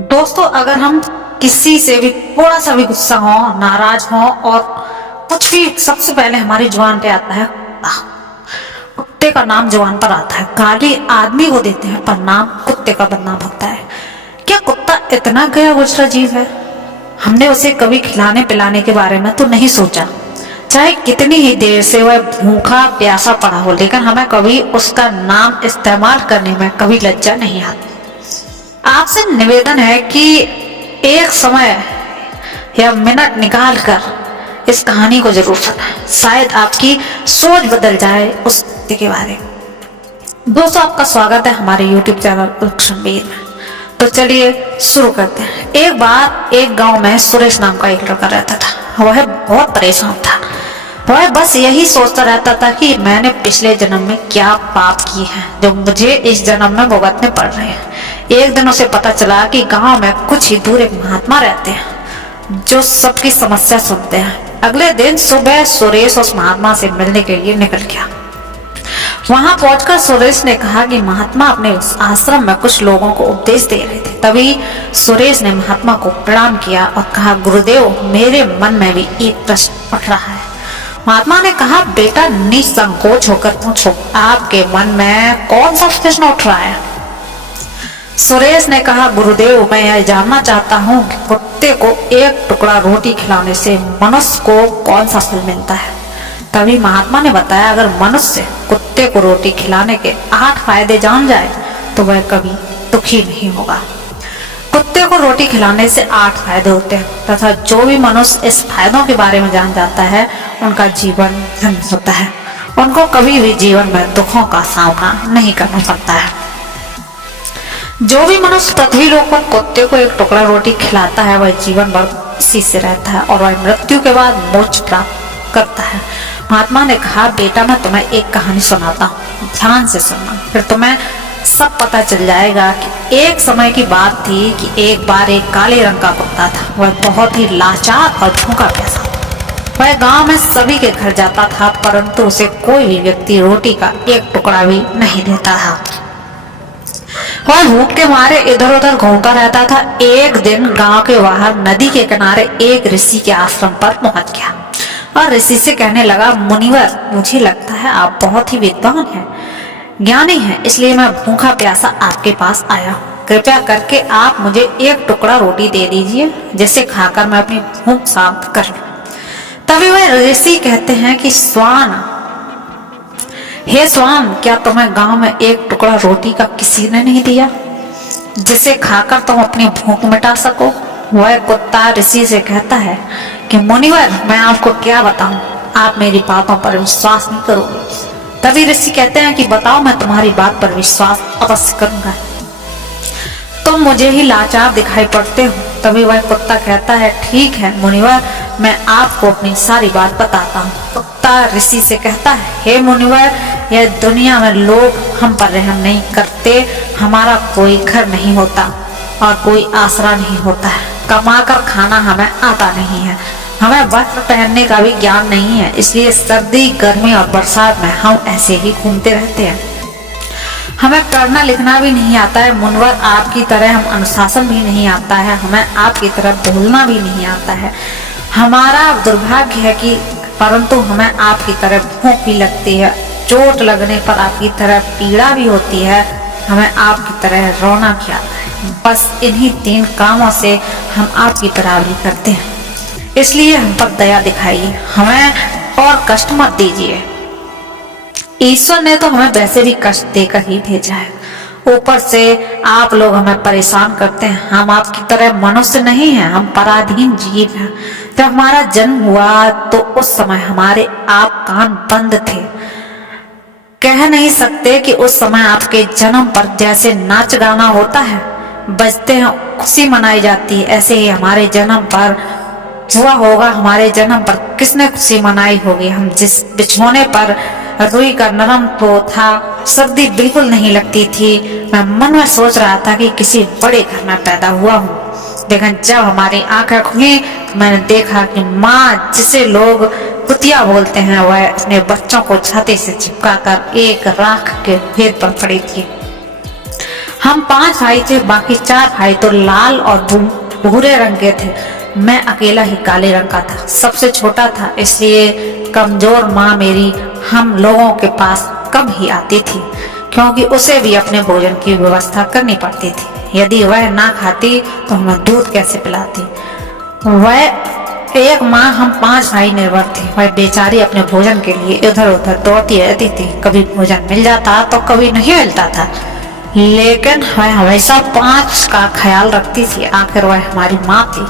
दोस्तों, अगर हम किसी से भी थोड़ा सा भी गुस्सा हो, नाराज हो और कुछ भी, सबसे पहले हमारी जुबान पे आता है कुत्ता। कुत्ते का नाम जुबान पर आता है। गाली आदमी को देते हैं पर नाम कुत्ते का बदनाम होता है। क्या कुत्ता इतना गया गुजरा जीव है? हमने उसे कभी खिलाने पिलाने के बारे में तो नहीं सोचा, चाहे कितनी ही देर से वह भूखा प्यासा पड़ा हो, लेकिन हमें कभी उसका नाम इस्तेमाल करने में कभी लज्जा नहीं आती। आपसे निवेदन है कि एक समय या मिनट निकाल कर इस कहानी को जरूर सुनें, शायद आपकी सोच बदल जाए उस कुत्ते के बारे में। दोस्तों, आपका स्वागत है हमारे YouTube चैनल रणबीर में। तो चलिए शुरू करते हैं। एक बार एक गांव में सुरेश नाम का एक लड़का रहता था। वह बहुत परेशान था। वह बस यही सोचता रहता था कि मैंने पिछले जन्म में क्या पाप किए हैं जो मुझे इस जन्म में भुगतने पड़ रहे हैं। एक दिन उसे पता चला कि गांव में कुछ ही दूर एक महात्मा रहते हैं जो सबकी समस्या सुनते हैं। अगले दिन सुबह सुरेश उस महात्मा से मिलने के लिए निकल गया। वहां पहुंचकर सुरेश ने कहा कि महात्मा अपने उस आश्रम में कुछ लोगों को उपदेश दे रहे थे। तभी सुरेश ने महात्मा को प्रणाम किया और कहा, गुरुदेव, मेरे मन में भी एक प्रश्न उठ रहा है। महात्मा ने कहा, बेटा, निसंकोच होकर पूछो, आपके मन में कौन सा प्रश्न उठ रहा है? सुरेश ने कहा, गुरुदेव, मैं यह जानना चाहता हूँ कि कुत्ते को एक टुकड़ा रोटी खिलाने से मनुष्य को कौन सा फल मिलता है। तभी महात्मा ने बताया, अगर मनुष्य कुत्ते को रोटी खिलाने के 8 फायदे जान जाए तो वह कभी दुखी नहीं होगा। कुत्ते को रोटी खिलाने से 8 फायदे होते हैं तथा जो भी मनुष्य इस फायदों के बारे में जान जाता है उनका जीवन धन्य होता है। उनको कभी भी जीवन में दुखों का सामना नहीं करना पड़ता है। जो भी मनुष्य पृथ्वी लोक पर कुत्ते को एक टुकड़ा रोटी खिलाता है वह जीवन भर खुशी से रहता है और वह मृत्यु के बाद मोक्ष प्राप्त करता है। महात्मा ने कहा, बेटा, मैं तुम्हें एक कहानी सुनाता हूँ, ध्यान से सुनना, फिर तुम्हें सब पता चल जाएगा कि एक समय की बात थी कि एक बार एक काले रंग का कुत्ता था। वह बहुत ही लाचार और भूखा प्यासा था। वह गांव में सभी के घर जाता था परंतु उसे कोई भी व्यक्ति रोटी का एक टुकड़ा भी नहीं देता था। वह भूख के मारे इधर उधर घूमता रहता था। एक दिन गांव के बाहर नदी के किनारे एक ऋषि के आश्रम पर पहुंच गया और ऋषि से कहने लगा, मुनिवर, मुझे लगता है आप बहुत ही विद्वान हैं, ज्ञानी हैं, इसलिए मैं भूखा प्यासा आपके पास आया हूँ। कृपया करके आप मुझे एक टुकड़ा रोटी दे दीजिए जिसे खाकर मैं अपनी भूख शांत कर लूं। तभी वह ऋषि कहते हैं कि स्वान, हे स्वान, क्या तुम्हें गांव में एक टुकड़ा रोटी का किसी ने नहीं दिया जिसे खाकर तुम अपनी भूख मिटा सको? वह कुत्ता ऋषि से कहता है कि मुनिवर, मैं आपको क्या बताऊं, आप मेरी बातों पर विश्वास नहीं करोगे। तभी ऋषि कहते हैं कि बताओ, मैं तुम्हारी बात पर विश्वास अवश्य करूंगा, तुम मुझे ही लाचार दिखाई पड़ते हो। तभी वह कुत्ता कहता है, ठीक है मुनिवर, मैं आपको अपनी सारी बात बताता हूँ। कुत्ता ऋषि से कहता है, हे मुनिवर, यह दुनिया में लोग हम पर रहम नहीं करते, हमारा कोई घर नहीं होता और कोई आसरा नहीं होता है, कमाकर खाना हमें आता नहीं है, हमें वस्त्र पहनने का भी ज्ञान नहीं है, इसलिए सर्दी, गर्मी और बरसात में हम ऐसे ही घूमते रहते हैं। हमें पढ़ना लिखना भी नहीं आता है मुनिवर, आपकी तरह हम अनुशासन भी नहीं आता है, हमें आपकी तरह बोलना भी नहीं आता है। हमारा दुर्भाग्य है कि परंतु हमें आपकी तरह भूख भी लगती है, चोट लगने पर आपकी तरह पीड़ा भी होती है, हमें आपकी तरह रोना भी आता है। बस इन्हीं 3 कामों से हम आपकी बराबरी करते हैं, इसलिए हम पर दया दिखाइए, हमें और कष्ट मत दीजिए। ईश्वर ने तो हमें वैसे भी कष्ट देकर ही भेजा है, ऊपर से आप लोग हमें परेशान करते हैं। हम आपकी तरह मनुष्य नहीं हैं, हम पराधीन जीव हैं। जब हमारा जन्म हुआ तो उस समय हमारे आप कान बंद थे, कह नहीं सकते कि उस समय आपके जन्म पर जैसे नाच गाना होता है, बजते हैं, खुशी मनाई जाती है, ऐसे ही हमारे जन्म पर हुआ होगा। हमारे जन्म पर किसने खुशी मनाई होगी? हम जिस बिछोने पर रुई का नरम तो था, सर्दी बिल्कुल नहीं लगती थी। मैं मन में सोच रहा था कि किसी बड़े घर में पैदा हुआ हूँ, लेकिन जब हमारी आंखें खुली तो मैंने देखा कि माँ, जिसे लोग कुतिया बोलते हैं, वह अपने बच्चों को छाती से चिपका कर एक राख के भेद पर पड़ी थी। हम 5 भाई थे, बाकी 4 भाई तो लाल और भूरे रंग के थे। मैं अकेला ही काले रंग का था, सबसे छोटा था, इसलिए कमजोर माँ मेरी हम लोगों के पास कम ही आती थी, क्योंकि उसे भी अपने भोजन की व्यवस्था करनी पड़ती थी। यदि वह ना खाती तो हमें दूध कैसे पिलाती। वह एक माँ हम 5 भाई निर्भर थे। वह बेचारी अपने भोजन के लिए इधर उधर दौड़ती रहती थी। कभी भोजन मिल जाता तो कभी नहीं मिलता था, लेकिन वह हमेशा 5 का ख्याल रखती थी। आखिर वह हमारी माँ थी।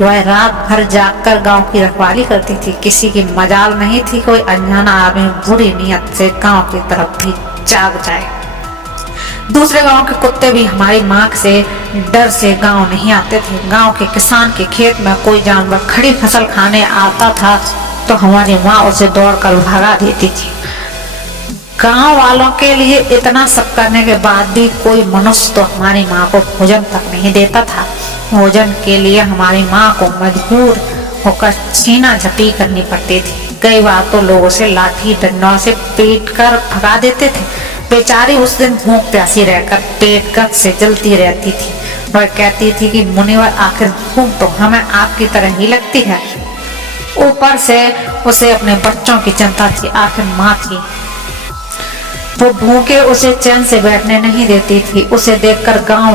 वह रात भर जागकर गांव की रखवाली करती थी। किसी की मजाल नहीं थी कोई अनजाना आदमी बुरी नीयत से गांव की तरफ भी जाग जाए। दूसरे गांव के कुत्ते भी हमारी माँ से डर से गांव नहीं आते थे। गांव के किसान के खेत में कोई जानवर खड़ी फसल खाने आता था तो हमारी माँ उसे दौड़कर भगा देती थी। गांव वालों के लिए इतना सब करने के बाद भी कोई मनुष्य तो हमारी माँ को भोजन तक नहीं देता था। भोजन के लिए हमारी माँ को मजबूर होकर छीना झपटी करनी पड़ती थी। कई बार तो लोग उसे लाठी डंडों से पीट कर भगा देते थे। बेचारी उस दिन भूख प्यासी रहकर पेट गत से जलती रहती थी। वह कहती थी कि मुनिवर, आखिर भूख तो हमें आपकी तरह ही लगती है। ऊपर से उसे अपने बच्चों की चिंता थी। आखिर माँ थी, वो भूखे उसे चैन से बैठने नहीं देती थी। उसे देखकर गांव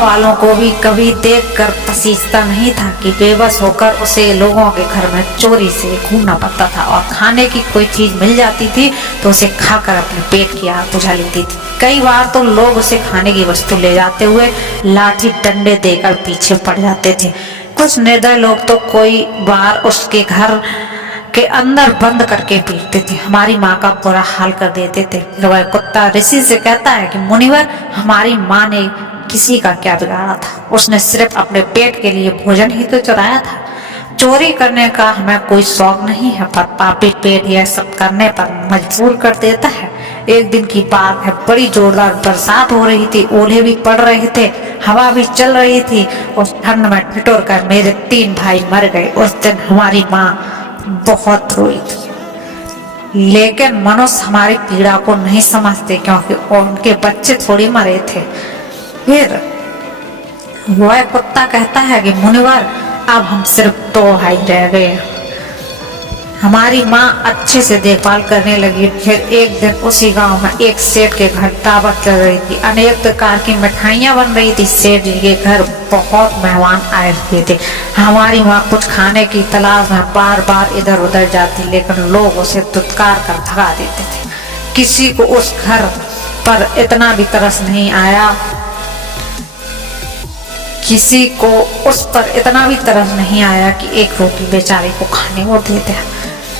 वालों को भी कभी देखकर पसीजता नहीं था कि बेबस होकर उसे लोगों के घर में चोरी से घूमना पड़ता था, और खाने की कोई चीज मिल जाती थी तो उसे खाकर अपने पेट की आग बुझा लेती थी। कई बार तो लोग उसे खाने की वस्तु ले जाते हुए लाठी डंडे देकर पीछे पड़ जाते थे। कुछ निर्दय लोग तो कोई बार उसके घर के अंदर बंद करके पीटते थे। हमारी माँ का बुरा हाल कर देते थे। फिर वह कुत्ता ऋषि से कहता है कि मुनिवर, हमारी माँ ने किसी का क्या बिगाड़ा था। उसने सिर्फ अपने पेट के लिए भोजन ही तो चुराया था। चोरी करने का हमें कोई शौक नहीं है, पर पापी पेट यह सब करने पर मजबूर कर देता है। एक दिन की बात है, बड़ी जोरदार बरसात हो रही थी, ओले भी पड़ रहे थे, हवा भी चल रही थी। उस ठंड में ठिठुर कर मेरे 3 भाई मर गए। उस दिन हमारी माँ बहुत रोई थी, लेकिन मनुष्य हमारी पीड़ा को नहीं समझते, क्योंकि उनके बच्चे थोड़ी मरे थे। फिर वह कुत्ता कहता है कि मुनिवर, अब हम सिर्फ 2 भाई रह गए। हमारी माँ अच्छे से देखभाल करने लगी। फिर एक दिन उसी गांव में एक सेठ के घर दावत चल रही थी। अनेक प्रकार की मिठाइयाँ बन रही थी। सेठ जी के घर बहुत मेहमान आए हुए थे। हमारी माँ कुछ खाने की तलाश में बार बार इधर उधर जाती, लेकिन लोग उसे दुत्कार कर भगा देते थे। किसी को उस घर पर इतना भी तरस नहीं आया कि एक रोटी बेचारे को खाने को देते हैं।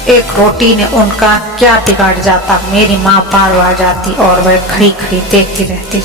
एक रोटी ने उनका क्या बिगाड़ जाता। मेरी माँ बार बार जाती और वह खड़ी खड़ी देखती रहती।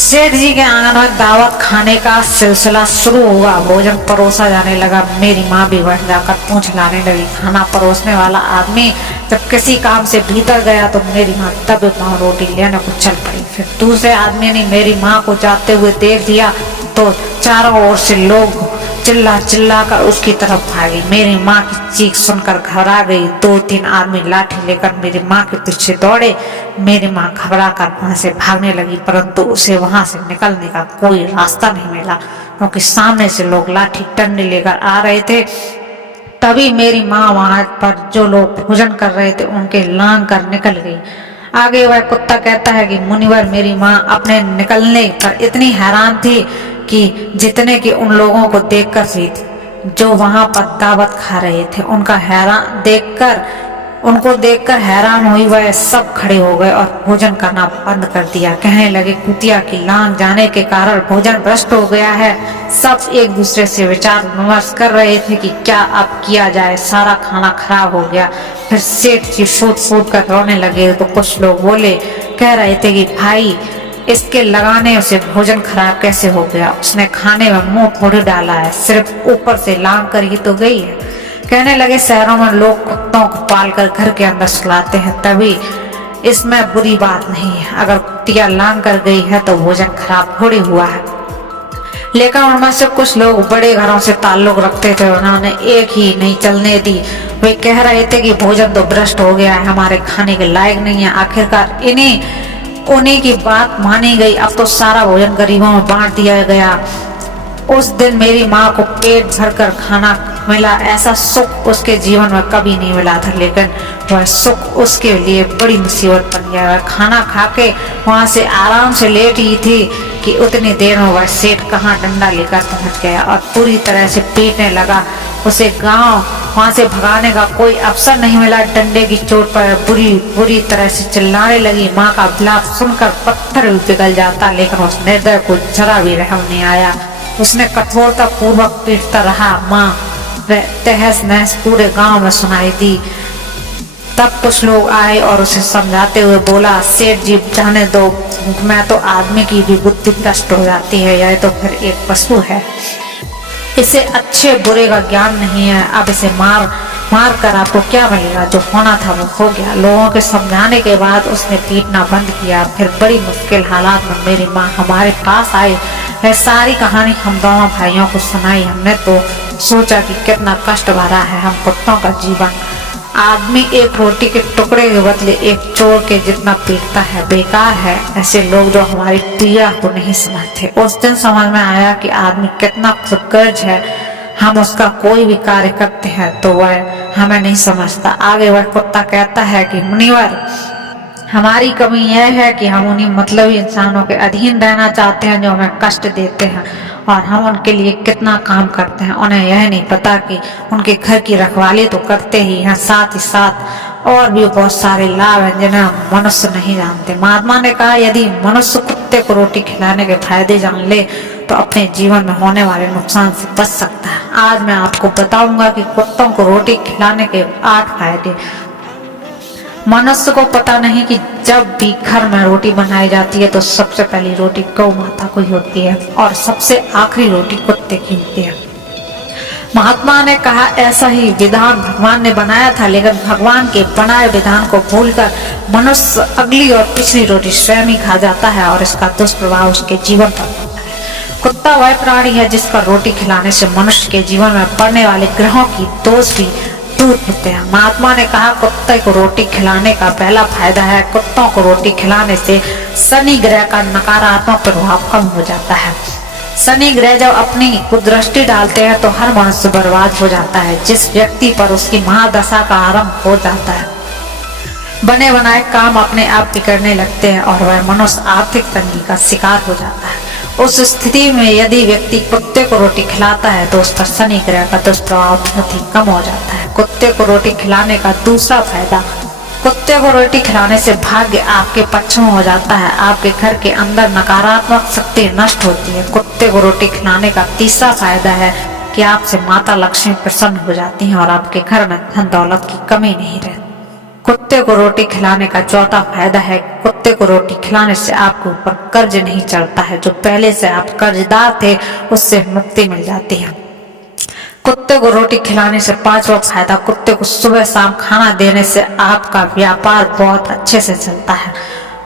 सेठ जी के आंगन में दावत खाने का सिलसिला शुरू हुआ। भोजन परोसा जाने लगा। मेरी माँ भी बढ़ जाकर पूंछ लाने लगी। खाना परोसने वाला आदमी जब किसी काम से भीतर गया तो मेरी माँ तब रोटी लेने को चल पड़ी। फिर दूसरे आदमी ने मेरी माँ को जाते हुए देख लिया तो चारों ओर से लोग चिल्ला चिल्ला कर उसकी तरफ भागे। मेरी माँ की चीख सुनकर घबरा गई। 2-3 आदमी लाठी लेकर मेरी माँ के पीछे दौड़े। मेरी माँ घबरा कर वहां से भागने लगी, परंतु उसे वहां से निकलने का कोई रास्ता नहीं मिला, क्योंकि सामने से लोग लाठी डंडे लेकर आ रहे थे। तभी मेरी माँ वहां पर जो लोग भोजन कर रहे थे उनके लांग कर निकल गई। आगे वह कुत्ता कहता है कि मुनिवर, मेरी माँ अपने निकलने पर इतनी हैरान थी कि जितने कि उन लोगों को देखकर हुई थी जो वहां पर दावत खा रहे थे। उनको देखकर हैरान हुई। वह सब खड़े हो गए और भोजन करना बंद कर दिया। कहने लगे, कुतिया की लांग जाने के कारण भोजन भ्रष्ट हो गया है। सब एक दूसरे से विचार विमर्श कर रहे थे कि क्या अब किया जाए, सारा खाना खराब हो गया। फिर सेठ जी फूट फूट कर रोने लगे तो कुछ लोग बोले, कह रहे थे कि भाई, इसके लगाने से भोजन खराब कैसे हो गया। उसने खाने में मुंह थोड़ी डाला है, सिर्फ ऊपर से लांग कर ही तो गई है। कहने लगे, शहरों में लोग कुत्तों को पालकर घर के अंदर सुलाते हैं, तभी इसमें बुरी बात नहीं है। अगर कुतिया लांग कर गई है तो भोजन खराब थोड़ी हुआ है। लेकिन उनमें से कुछ लोग बड़े घरों से ताल्लुक रखते थे, उन्होंने एक ही नहीं चलने दी। वे कह रहे थे कि भोजन तो भ्रष्ट हो गया है, हमारे खाने के लायक नहीं है। आखिरकार इन्हीं उन्हीं की बात मानी गई। अब तो सारा भोजन गरीबों में बांट दिया गया। उस दिन मेरी माँ को पेट भरकर खाना मिला। ऐसा सुख उसके जीवन में कभी नहीं मिला था, लेकिन वह सुख उसके लिए बड़ी मुसीबत बन गया। वह खाना खा के वहाँ से आराम से लेटी थी कि उतनी देर में वह सेठ कहाँ डंडा लेकर पहुँच गया और पूरी तरह से पीटने लगा। उसे गांव वहाँ से भगाने का कोई अवसर नहीं मिला। डंडे की चोट पर बुरी तरह से चिल्लाने लगी। माँ का विलाप सुनकर पत्थर भी पिघल जाता, लेकिन उस निर्दय को जरा भी रहम नहीं आया। उसने कठोरता पूर्वक पीटता रहा। माँ तहस नहस पूरे गांव में सुनाई दी। तब कुछ लोग आए और उसे समझाते हुए बोला, सेठ जी जाने दो, मैं तो आदमी की भी बुद्धि भ्रष्ट हो जाती है, यह तो फिर एक पशु है, इसे अच्छे बुरे का ज्ञान नहीं है। अब इसे मार कर आपको क्या मिलेगा, जो होना था वो हो गया। लोगों के समझाने के बाद उसने पीटना बंद किया। फिर बड़ी मुश्किल हालात में मेरी माँ हमारे पास आई। यह सारी कहानी हम दोनों भाइयों को सुनाई। हमने तो सोचा कि कितना कष्ट भरा है हम कुत्तों का जीवन। आदमी एक रोटी के टुकड़े के बदले एक चोर के जितना पीटता है, बेकार है ऐसे लोग जो हमारी पीड़ा को नहीं समझते। उस दिन समझ में आया कि आदमी कितना खुदगर्ज है। हम उसका कोई भी कार्य करते हैं तो वह हमें नहीं समझता। आगे वह कुत्ता कहता है कि मुनिवर, हमारी कमी यह है कि हम उन्हीं मतलबी इंसानों के अधीन रहना चाहते हैं जो हमें कष्ट देते हैं, और हम उनके लिए कितना काम करते हैं। उन्हें यह नहीं पता कि उनके घर की रखवाली तो करते ही हैं, साथ ही साथ और भी बहुत सारे लाभ हैं जिन्हें मनुष्य नहीं जानते। महात्मा ने कहा, यदि मनुष्य कुत्ते को रोटी खिलाने के फायदे जान ले तो अपने जीवन में होने वाले नुकसान से बच सकता है। आज मैं आपको बताऊंगा कि कुत्तों को रोटी खिलाने के 8 फायदे। मनुष्य को पता नहीं कि जब भी घर में रोटी बनाई जाती है तो सबसे पहली रोटी गौ माता को ही होती है और सबसे आखिरी रोटी कुत्ते की होती है। महात्मा ने कहा, ऐसा ही विधान भगवान ने बनाया था, लेकिन भगवान के बनाए विधान को भूलकर मनुष्य अगली और पिछली रोटी स्वयं ही खा जाता है और इसका दुष्प्रभाव उसके जीवन पर पड़ता है। कुत्ता वह प्राणी है जिसका रोटी खिलाने से मनुष्य के जीवन में पड़ने वाले ग्रहों की दोष भी दूर होते हैं। महात्मा ने कहा, कुत्ते को रोटी खिलाने का पहला फायदा है, कुत्तों को रोटी खिलाने से शनि ग्रह का नकारात्मक प्रभाव कम हो जाता है। शनि ग्रह जब अपनी कुदृष्टि डालते हैं तो हर मनुष्य बर्बाद हो जाता है। जिस व्यक्ति पर उसकी महादशा का आरंभ हो जाता है, बने बनाए काम अपने आप बिगड़ने लगते हैं और वह मनुष्य आर्थिक तंगी का शिकार हो जाता है। उस स्थिति में यदि व्यक्ति कुत्ते को रोटी खिलाता है तो उस पर शनि ग्रह का दुष्प्रभाव बहुत ही कम हो जाता है। कुत्ते को रोटी खिलाने का दूसरा फायदा, कुत्ते को रोटी खिलाने से भाग्य आपके पक्ष में हो जाता है। आपके घर के अंदर नकारात्मक शक्ति नष्ट होती है। कुत्ते को रोटी खिलाने का तीसरा फायदा है कि आपसे माता लक्ष्मी प्रसन्न हो जाती हैं और आपके घर में धन दौलत की कमी नहीं रहती। कुत्ते को रोटी खिलाने का चौथा फायदा है, कुत्ते को रोटी खिलाने से आपके ऊपर कर्ज नहीं चढ़ता है। जो पहले से आप कर्जदार थे उससे मुक्ति मिल जाती है। कुत्ते को रोटी खिलाने से पांचवा फायदा, कुत्ते को सुबह शाम खाना देने से आपका व्यापार बहुत अच्छे से चलता है।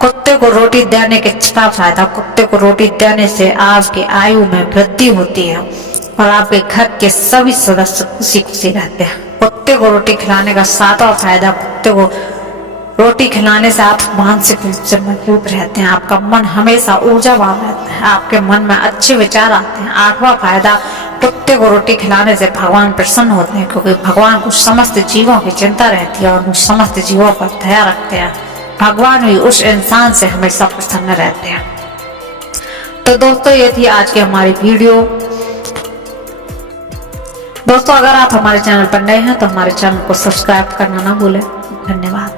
कुत्ते को रोटी देने के छठा फायदा, कुत्ते को रोटी देने से आपकी आयु में वृद्धि होती है और आपके घर के सभी सदस्य खुशी खुशी रहते हैं। कुत्ते को रोटी खिलाने का सातवां फायदा, कुत्ते को रोटी खिलाने से आप मानसिक रूप से मजबूत रहते हैं। आपका मन हमेशा ऊर्जावान रहता है, आपके मन में अच्छे विचार आते हैं। आठवां फायदा, कुत्ते को रोटी खिलाने से भगवान प्रसन्न होते हैं, क्योंकि भगवान को समस्त जीवों की चिंता रहती है और वो समस्त जीवों पर दया रखते हैं। भगवान भी उस इंसान से हमेशा प्रसन्न रहते हैं। तो दोस्तों, ये थी आज की हमारी वीडियो। दोस्तों, अगर आप हमारे चैनल पर नए हैं तो हमारे चैनल को सब्सक्राइब करना ना भूलें। धन्यवाद।